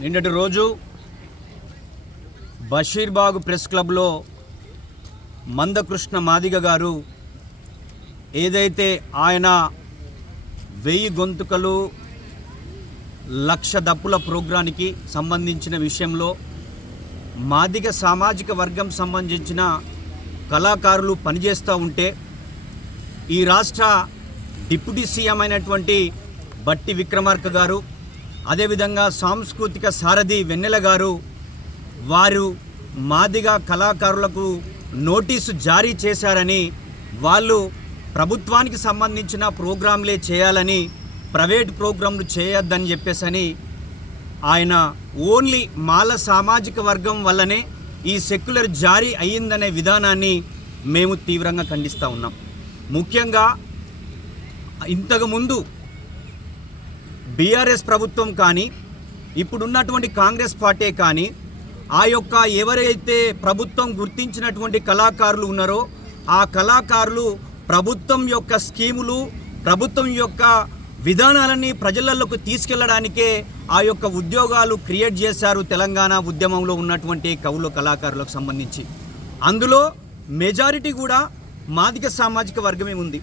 నిన్నటి రోజు బషీర్బాగు ప్రెస్ క్లబ్లో మందకృష్ణ మాదిగ గారు ఏదైతే ఆయన వెయ్యి గొంతుకలు లక్ష దప్పుల ప్రోగ్రానికి సంబంధించిన విషయంలో మాదిగ సామాజిక వర్గం సంబంధించిన కళాకారులు పనిచేస్తూ ఉంటే ఈ రాష్ట్ర డిప్యూటీ సీఎం అయినటువంటి బట్టి విక్రమార్క గారు అదేవిధంగా సాంస్కృతిక సారథి వెన్నెల గారు వారు మాదిగ కళాకారులకు నోటీసు జారీ చేశారని వాళ్ళు ప్రభుత్వానికి సంబంధించిన ప్రోగ్రాంలే చేయాలని ప్రైవేట్ ప్రోగ్రాంలు చేయొద్దని చెప్పేసని ఆయన ఓన్లీ మాల సామాజిక వర్గం వల్లనే ఈ సెక్యులర్ జారీ అయ్యిందనే విధానాన్ని మేము తీవ్రంగా ఖండిస్తూ ఉన్నాం. ముఖ్యంగా ఇంతకుముందు బీఆర్ఎస్ ప్రభుత్వం కానీ ఇప్పుడున్నటువంటి కాంగ్రెస్ పార్టీ కానీ ఆ యొక్క ఎవరైతే ప్రభుత్వం గుర్తించినటువంటి కళాకారులు ఉన్నారో ఆ కళాకారులు ప్రభుత్వం యొక్క స్కీములు ప్రభుత్వం యొక్క విధానాలని ప్రజలలోకి తీసుకెళ్ళడానికే ఆ యొక్క ఉద్యోగాలు క్రియేట్ చేశారు తెలంగాణ ఉద్యమంలో ఉన్నటువంటి కవులు కళాకారులకు సంబంధించి. అందులో మెజారిటీ కూడా మాదిక సామాజిక వర్గమే ఉంది.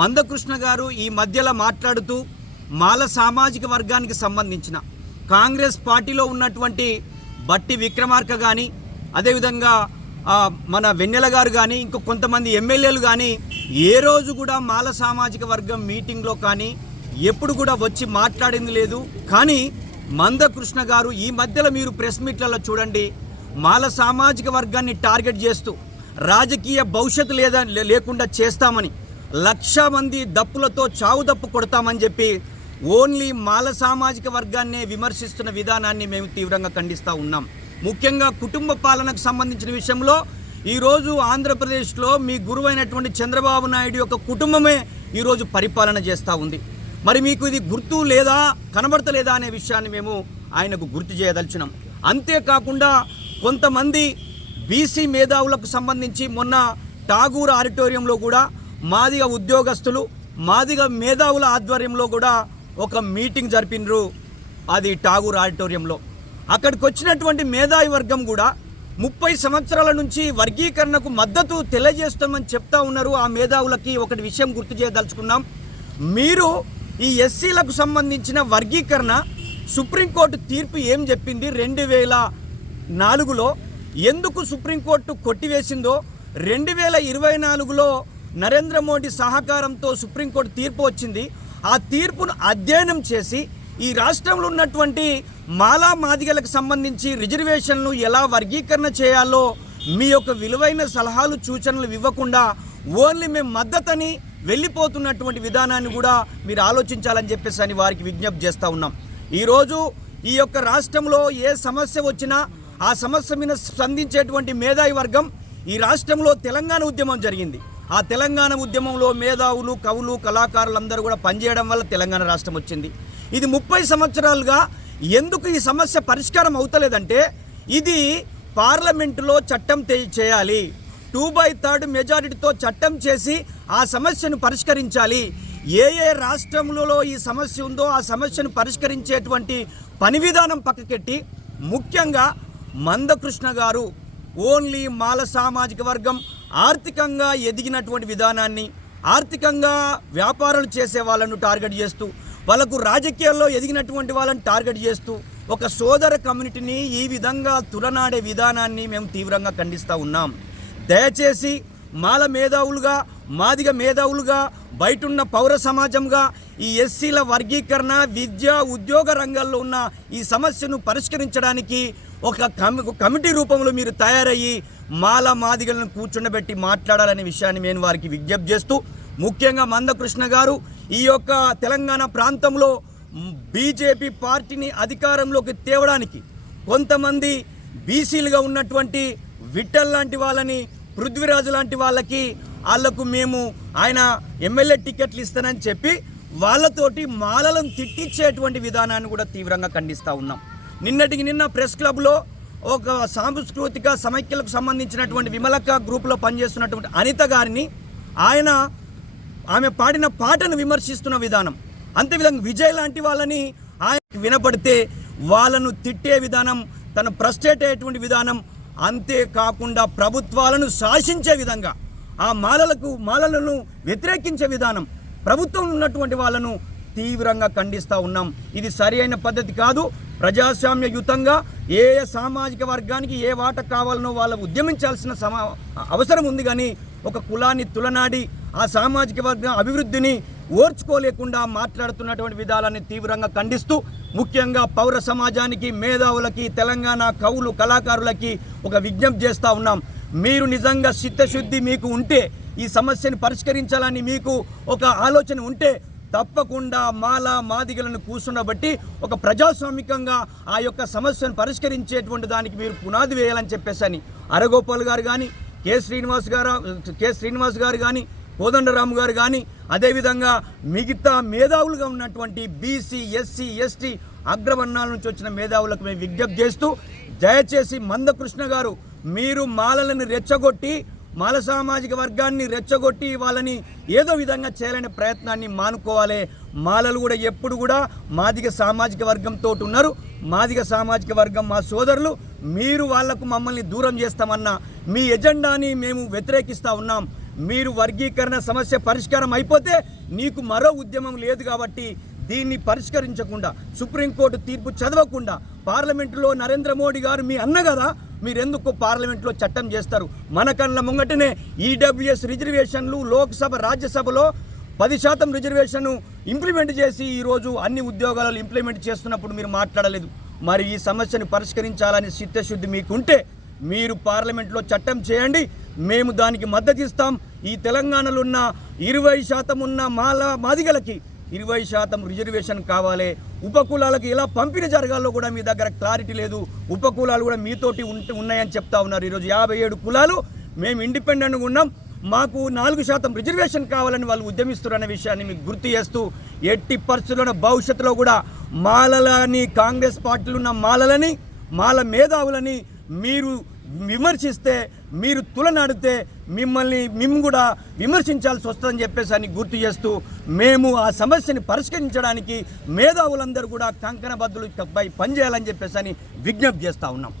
మందకృష్ణ గారు ఈ మధ్యలో మాట్లాడుతూ మాల సామాజిక వర్గానికి సంబంధించిన. కాంగ్రెస్ పార్టీలో ఉన్నటువంటి బట్టి విక్రమార్క కానీ అదేవిధంగా మన వెన్నెల గారు కానీ ఇంకో కొంతమంది ఎమ్మెల్యేలు కానీ ఏ రోజు కూడా మాల సామాజిక వర్గం మీటింగ్లో కానీ ఎప్పుడు కూడా వచ్చి మాట్లాడింది లేదు. కానీ మందకృష్ణ గారు ఈ మధ్యలో మీరు ప్రెస్ మీట్లలో చూడండి మాల సామాజిక వర్గాన్ని టార్గెట్ చేస్తూ రాజకీయ భవిష్యత్తు లేదా లే- లేకుండా చేస్తామని లక్ష మంది దప్పులతో చావు దప్పు కొడతామని చెప్పి ఓన్లీ మాల సామాజిక వర్గాన్నే విమర్శిస్తున్న విధానాన్ని మేము తీవ్రంగా ఖండిస్తూ ఉన్నాం. ముఖ్యంగా కుటుంబ పాలనకు సంబంధించిన విషయంలో ఈరోజు ఆంధ్రప్రదేశ్లో మీ గురువైనటువంటి చంద్రబాబు నాయుడు యొక్క కుటుంబమే ఈరోజు పరిపాలన చేస్తూ ఉంది. మరి మీకు ఇది గుర్తు లేదా కనబడతలేదా అనే విషయాన్ని మేము ఆయనకు గుర్తు చేయదలిచినాం. అంతేకాకుండా కొంతమంది బీసీ మేధావులకు సంబంధించి మొన్న ఠాగూర్ ఆడిటోరియంలో కూడా మాదిగ ఉద్యోగస్తులు మాదిగ మేధావుల ఆధ్వర్యంలో కూడా ఒక మీటింగ్ జరిపినరు అది ఠాగూర్ ఆడిటోరియంలో. అక్కడికి వచ్చినటువంటి మేధావి వర్గం కూడా ముప్పై సంవత్సరాల నుంచి వర్గీకరణకు మద్దతు తెలియజేస్తామని చెప్తా ఉన్నారు. ఆ మేధావులకి ఒకటి విషయం గుర్తు చేయదలుచుకున్నాం. మీరు ఈ ఎస్సీలకు సంబంధించిన వర్గీకరణ సుప్రీంకోర్టు తీర్పు ఏం చెప్పింది? రెండు వేల నాలుగులో ఎందుకు సుప్రీంకోర్టు కొట్టివేసిందో రెండు వేల ఇరవై నాలుగులో నరేంద్ర మోడీ సహకారంతో సుప్రీంకోర్టు తీర్పు వచ్చింది. ఆ తీర్పును అధ్యయనం చేసి ఈ రాష్ట్రంలో ఉన్నటువంటి మాలా మాదిగలకు సంబంధించి రిజర్వేషన్లు ఎలా వర్గీకరణ చేయాలో మీ యొక్క విలువైన సలహాలు సూచనలు ఇవ్వకుండా ఓన్లీ మేము మద్దతని వెళ్ళిపోతున్నటువంటి విధానాన్ని కూడా మీరు ఆలోచించాలని చెప్పేసి అని వారికి విజ్ఞప్తి చేస్తూ ఉన్నాం. ఈరోజు ఈ యొక్క రాష్ట్రంలో ఏ సమస్య వచ్చినా ఆ సమస్య మీద స్పందించేటువంటి మేధావి వర్గం ఈ రాష్ట్రంలో తెలంగాణ ఉద్యమం జరిగింది. ఆ తెలంగాణ ఉద్యమంలో మేధావులు కవులు కళాకారులందరూ కూడా పనిచేయడం వల్ల తెలంగాణ రాష్ట్రం వచ్చింది. ఇది ముప్పై సంవత్సరాలుగా ఎందుకు ఈ సమస్య పరిష్కారం అవుతలేదంటే ఇది పార్లమెంటులో చట్టం చేయాలి. టూ బై థర్డ్ మెజారిటీతో చట్టం చేసి ఆ సమస్యను పరిష్కరించాలి. ఏ ఏ రాష్ట్రంలో ఈ సమస్య ఉందో ఆ సమస్యను పరిష్కరించేటువంటి పని విధానం పక్కకెట్టి ముఖ్యంగా మందకృష్ణ గారు ఓన్లీ మాల సామాజిక వర్గం ఆర్థికంగా ఎదిగినటువంటి విధానాన్ని ఆర్థికంగా వ్యాపారాలు చేసే వాళ్ళను టార్గెట్ చేస్తూ వాళ్ళకు రాజకీయాల్లో ఎదిగినటువంటి వాళ్ళని టార్గెట్ చేస్తూ ఒక సోదర కమ్యూనిటీని ఈ విధంగా తులనాడే విధానాన్ని మేము తీవ్రంగా ఖండిస్తూ ఉన్నాం. దయచేసి మాల మేధావులుగా మాదిగ మేధావులుగా బయటున్న పౌర సమాజంగా ఈ ఎస్సీల వర్గీకరణ విద్య ఉద్యోగ రంగాల్లో ఉన్న ఈ సమస్యను పరిష్కరించడానికి ఒక కమి కమిటీ రూపంలో మీరు తయారయ్యి మాల మాదిగలను కూర్చుండబెట్టి మాట్లాడాలనే విషయాన్ని నేను వారికి విజ్ఞప్తి చేస్తూ ముఖ్యంగా మందకృష్ణ గారు ఈ యొక్క తెలంగాణ ప్రాంతంలో బీజేపీ పార్టీని అధికారంలోకి తేవడానికి కొంతమంది బీసీలుగా ఉన్నటువంటి విఠల్ లాంటి వాళ్ళని పృథ్వీరాజు లాంటి వాళ్ళకి వాళ్ళకు మేము ఆయన ఎమ్మెల్యే టికెట్లు ఇస్తానని చెప్పి వాళ్ళతోటి మాలలను తిట్టించేటువంటి విధానాన్ని కూడా తీవ్రంగా ఖండిస్తూ ఉన్నాం. నిన్నటికి నిన్న ప్రెస్ క్లబ్లో ఒక సాంస్కృతిక సమైక్యలకు సంబంధించినటువంటి విమలక్క గ్రూప్లో పనిచేస్తున్నటువంటి అనిత గారిని ఆయన ఆమె పాడిన పాటను విమర్శిస్తున్న విధానం. అంతేవిధంగా విజయ్ లాంటి వాళ్ళని ఆయనకు వినపడితే వాళ్ళను తిట్టే విధానం తను ప్రస్టేట్ అయ్యేటువంటి విధానం అంతేకాకుండా ప్రభుత్వాలను శాసించే విధంగా ఆ మాలలకు మాలలను వ్యతిరేకించే విధానం ప్రభుత్వం ఉన్నటువంటి వాళ్ళను తీవ్రంగా ఖండిస్తూ ఉన్నాం. ఇది సరి అయిన పద్ధతి కాదు. ప్రజాస్వామ్యయుతంగా ఏ ఏ సామాజిక వర్గానికి ఏ వాట కావాలనో వాళ్ళు ఉద్యమించాల్సిన సమా అవసరం ఉంది కానీ ఒక కులాన్ని తులనాడి ఆ సామాజిక వర్గ అభివృద్ధిని ఓర్చుకోలేకుండా మాట్లాడుతున్నటువంటి విధానాన్ని తీవ్రంగా ఖండిస్తూ ముఖ్యంగా పౌర సమాజానికి మేధావులకి తెలంగాణ కవులు కళాకారులకి ఒక విజ్ఞప్తి చేస్తూ ఉన్నాం. మీరు నిజంగా చిత్తశుద్ధి మీకు ఉంటే ఈ సమస్యను పరిష్కరించాలని మీకు ఒక ఆలోచన ఉంటే తప్పకుండా మాల మాదిగలను కూర్చుండబట్టి ఒక ప్రజాస్వామికంగా ఆ యొక్క సమస్యను పరిష్కరించేటువంటి దానికి మీరు పునాది వేయాలని చెప్పేసి అని అరగోపాల్ గారు కానీ కె శ్రీనివాస్ గారు కె శ్రీనివాస్ గారు కానీ కోదండరాము గారు కానీ అదేవిధంగా మిగతా మేధావులుగా ఉన్నటువంటి బీసీ ఎస్సీ ఎస్టీ అగ్రవర్ణాల నుంచి వచ్చిన మేధావులకు మేము విజ్ఞప్తి చేస్తూ దయచేసి మందకృష్ణ గారు మీరు మాలలను రెచ్చగొట్టి మాల సామాజిక వర్గాన్ని రెచ్చగొట్టి వాళ్ళని ఏదో విధంగా చేయాలనే ప్రయత్నాన్ని మానుకోవాలి. మాలలు కూడా ఎప్పుడు కూడా మాదిగ సామాజిక వర్గంతో ఉన్నారు. మాదిగ సామాజిక వర్గం మా సోదరులు మీరు వాళ్ళకు మమ్మల్ని దూరం చేస్తామన్న మీ ఎజెండాని మేము వ్యతిరేకిస్తూ ఉన్నాం. మీరు వర్గీకరణ సమస్య పరిష్కారం అయిపోతే నీకు మరో ఉద్యమం లేదు కాబట్టి దీన్ని పరిష్కరించకుండా సుప్రీంకోర్టు తీర్పు చదవకుండా పార్లమెంటులో నరేంద్ర మోడీ గారు మీ అన్న కదా మీరెందుకు పార్లమెంట్లో చట్టం చేస్తారు? మన కళ్ళ ముంగటనే ఈడబ్ల్యూఎస్ రిజర్వేషన్లు లోక్సభ రాజ్యసభలో పది శాతం రిజర్వేషన్ ఇంప్లిమెంట్ చేసి ఈరోజు అన్ని ఉద్యోగాలలో ఇంప్లిమెంట్ చేస్తున్నప్పుడు మీరు మాట్లాడలేదు. మరి ఈ సమస్యను పరిష్కరించాలని చిత్తశుద్ధి మీకుంటే మీరు పార్లమెంట్లో చట్టం చేయండి. మేము దానికి మద్దతు ఇస్తాం. ఈ తెలంగాణలో ఉన్న ఇరవై శాతం ఉన్న మాల మాదిగలకి ఇరవై శాతం రిజర్వేషన్ కావాలి ఉపకులాలకు ఎలా పంపిణీ జరగాలో కూడా మీ దగ్గర క్లారిటీ లేదు. ఉపకులాలు కూడా మీతోటి ఉంటే ఉన్నాయని చెప్తా ఉన్నారు. ఈరోజు యాభై ఏడు కులాలు మేము ఇండిపెండెంట్గా ఉన్నాం. మాకు నాలుగు శాతం రిజర్వేషన్ కావాలని వాళ్ళు ఉద్యమిస్తున్నారు విషయాన్ని మీకు గుర్తు చేస్తూ ఎట్టి పరిస్థితుల్లో భవిష్యత్తులో కూడా మాలలని కాంగ్రెస్ పార్టీలు ఉన్న మాలలని మాల మేధావులని మీరు విమర్శిస్తే మీరు తులనాడితే మిమ్మల్ని మేము కూడా విమర్శించాల్సి వస్తుందని చెప్పేసి అని గుర్తు చేస్తూ మేము ఆ సమస్యని పరిష్కరించడానికి మేధావులందరూ కూడా కంకణబద్దులు పై పనిచేయాలని చెప్పేసి అని విజ్ఞప్తి చేస్తూ ఉన్నాం.